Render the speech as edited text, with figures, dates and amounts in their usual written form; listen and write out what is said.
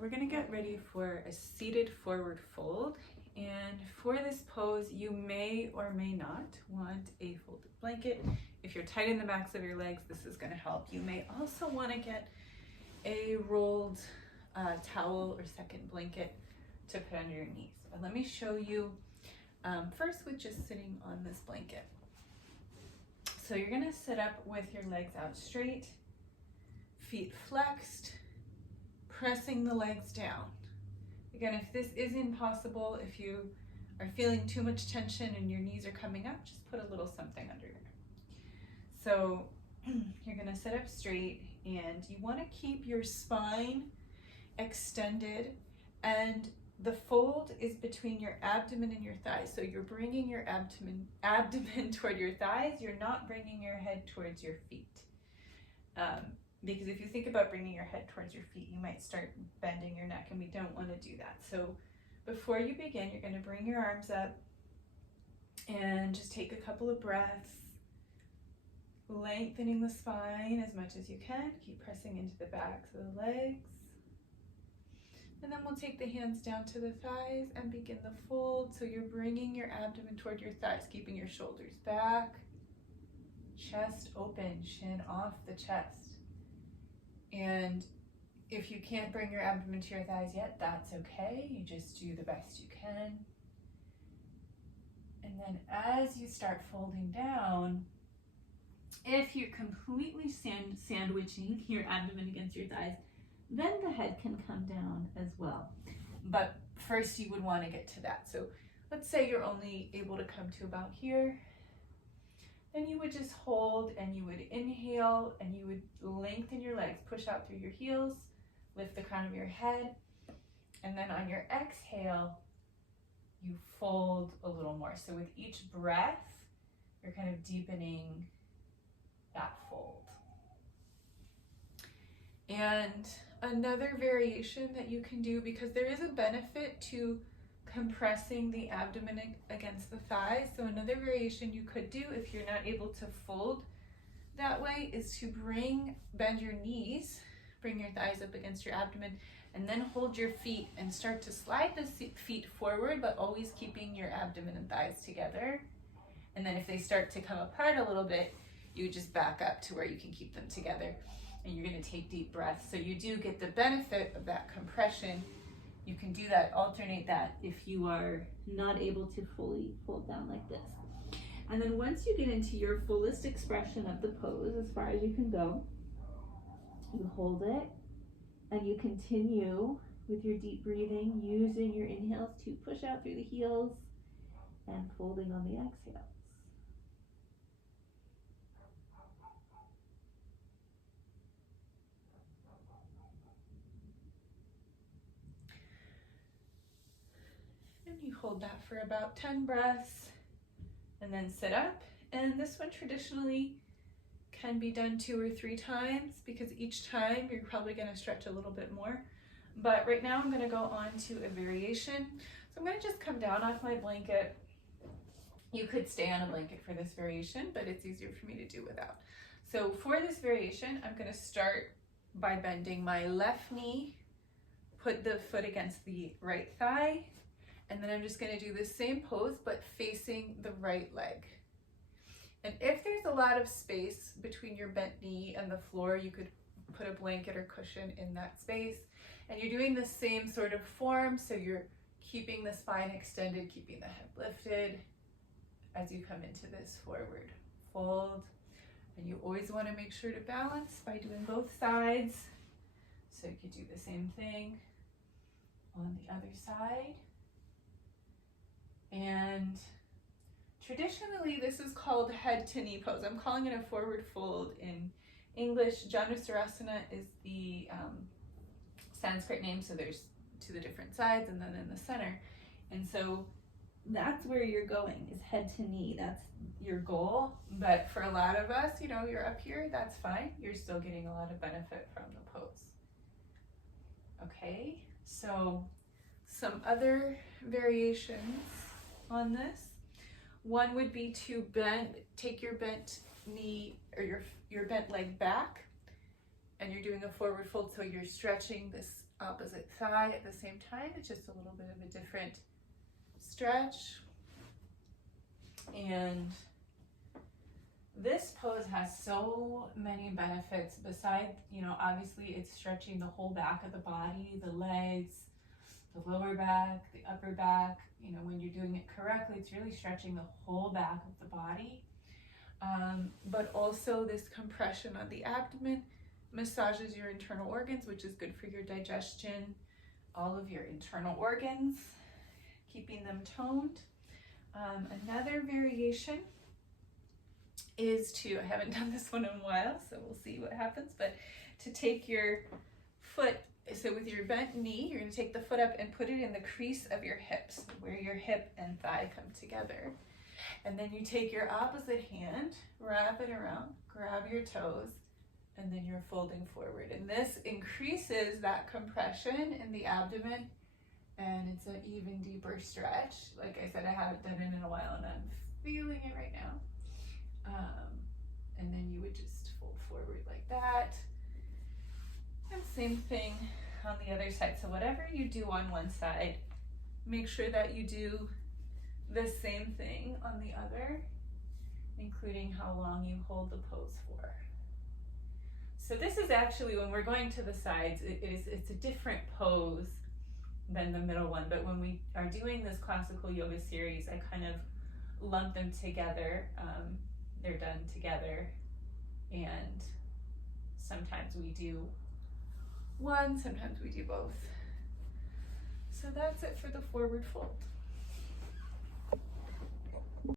we're gonna get ready for a seated forward fold. And for this pose, you may or may not want a folded blanket. If you're tight in the backs of your legs, this is gonna help. You may also wanna get a rolled towel or second blanket to put under your knees. But let me show you first with just sitting on this blanket. So you're gonna sit up with your legs out straight, feet flexed, pressing the legs down. Again, if this is impossible, if you are feeling too much tension and your knees are coming up, just put a little something under there. So you're gonna sit up straight and you wanna keep your spine extended, and the fold is between your abdomen and your thighs. So you're bringing your abdomen toward your thighs. You're not bringing your head towards your feet. Because if you think about bringing your head towards your feet, you might start bending your neck, and we don't want to do that. So before you begin, you're going to bring your arms up and just take a couple of breaths, lengthening the spine as much as you can. Keep pressing into the backs of the legs. And then we'll take the hands down to the thighs and begin the fold. So you're bringing your abdomen toward your thighs, keeping your shoulders back, chest open, chin off the chest. And if you can't bring your abdomen to your thighs yet, that's okay. You just do the best you can. And then as you start folding down, if you're completely sandwiching your abdomen against your thighs, then the head can come down as well. But first you would want to get to that. So let's say you're only able to come to about here. Then you would just hold and you would inhale and you would lengthen your legs, push out through your heels, lift the crown of your head. And then on your exhale, you fold a little more. So with each breath, you're kind of deepening that fold. And another variation that you can do, because there is a benefit to compressing the abdomen against the thighs. So another variation you could do if you're not able to fold that way is to bend your knees, bring your thighs up against your abdomen, and then hold your feet and start to slide the feet forward, but always keeping your abdomen and thighs together. And then if they start to come apart a little bit, you just back up to where you can keep them together. And you're going to take deep breaths. So you do get the benefit of that compression. You can do that, alternate that if you are not able to fully fold down like this. And then once you get into your fullest expression of the pose, as far as you can go, you hold it and you continue with your deep breathing, using your inhales to push out through the heels and folding on the exhales. You hold that for about 10 breaths and then sit up. And this one traditionally can be done 2 or 3 times, because each time you're probably going to stretch a little bit more. But right now I'm going to go on to a variation. So I'm going to just come down off my blanket. You could stay on a blanket for this variation, but it's easier for me to do without. So for this variation, I'm going to start by bending my left knee, put the foot against the right thigh, and then I'm just going to do the same pose, but facing the right leg. And if there's a lot of space between your bent knee and the floor, you could put a blanket or cushion in that space. And you're doing the same sort of form, so you're keeping the spine extended, keeping the head lifted as you come into this forward fold. And you always want to make sure to balance by doing both sides. So you could do the same thing on the other side. And traditionally, this is called head to knee pose. I'm calling it a forward fold in English. Janusarasana is the Sanskrit name, so there's to the different sides and then in the center. And so that's where you're going, is head to knee. That's your goal. But for a lot of us, you're up here, that's fine. You're still getting a lot of benefit from the pose. Okay, so some other variations on this. One would be to take your bent knee or your bent leg back and you're doing a forward fold, so you're stretching this opposite thigh at the same time. It's just a little bit of a different stretch. And this pose has so many benefits besides, you know, obviously it's stretching the whole back of the body, the legs, the lower back, the upper back. You know, when you're doing it correctly, it's really stretching the whole back of the body. But also this compression on the abdomen massages your internal organs, which is good for your digestion, all of your internal organs, keeping them toned. Another variation is to, I haven't done this one in a while, so we'll see what happens, but to take your foot, so with your bent knee, you're going to take the foot up and put it in the crease of your hips, where your hip and thigh come together. And then you take your opposite hand, wrap it around, grab your toes, and then you're folding forward. And this increases that compression in the abdomen, and it's an even deeper stretch. Like I said, I haven't done it in a while, and I'm feeling it right now. And then you would just fold forward like that. And same thing on the other side. So whatever you do on one side, make sure that you do the same thing on the other, including how long you hold the pose for. So this is actually, when we're going to the sides, it's a different pose than the middle one, but when we are doing this classical yoga series, I kind of lump them together. They're done together, and sometimes we do one, sometimes we do both. So that's it for the forward fold.